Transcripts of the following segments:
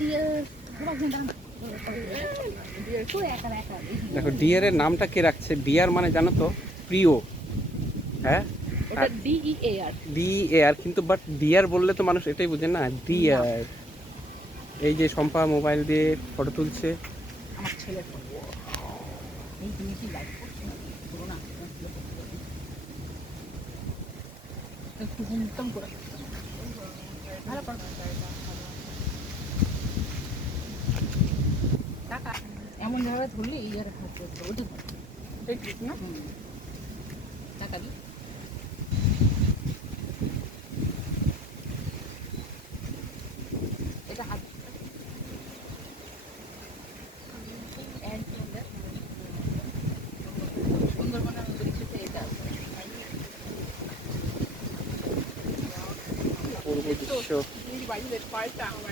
দিয়ে তো এর নামটা কে রাখছে? ডিয়ার মানে জানো তো প্রিয়। হ্যাঁ? ওটা ডি আর কিন্তু বাট ডিয়ার বললে তো মানুষ এটাই বুঝে না ডিয়ার এই যে সম্পা মোবাইল দিয়ে ফটো তুলছে। আমার ছেলের ফটো। এই জিনিসই লাইক করছে। না একটু হুমতম করে এমন ভাবে ধরলে এই আর হাত ধরবে ওটা ঠিক না? হুম। এটা হাত পূর্ব দৃশ্য।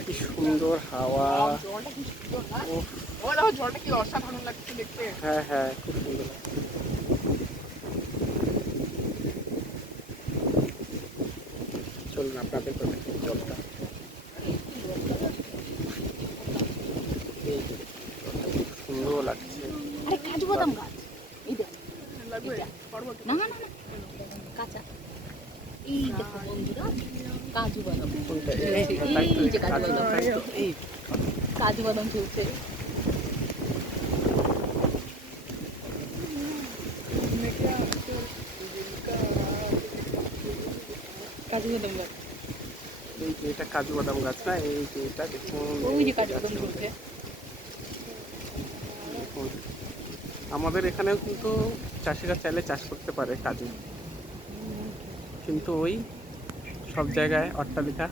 কি সুন্দর হাওয়া। জলটা কি অসাধারণ লাগছে দেখতে হ্যাঁ হ্যাঁ খুব সুন্দর। চলুন আপনাদের জলটা। এই সুন্দর লাগছে। আরে কাজু বাদাম গাছ। এই দেখ। না না না। এই দেখো বন্ধুরা কাজু বাদাম? এই যে, কাজু বাদাম। কাজু চলছে কাজু বাদাম গাছ এই যে এটা কাজু বাদাম গাছ না এই যে এটা দেখুন ওই এই যে কাজু বাদাম চলছে দেখুন। আমাদের এখানেও কিন্তু চাষিরা চাইলে চাষ করতে পারে কাজু কিন্তু ওই সব জায়গায় অট্টালিকা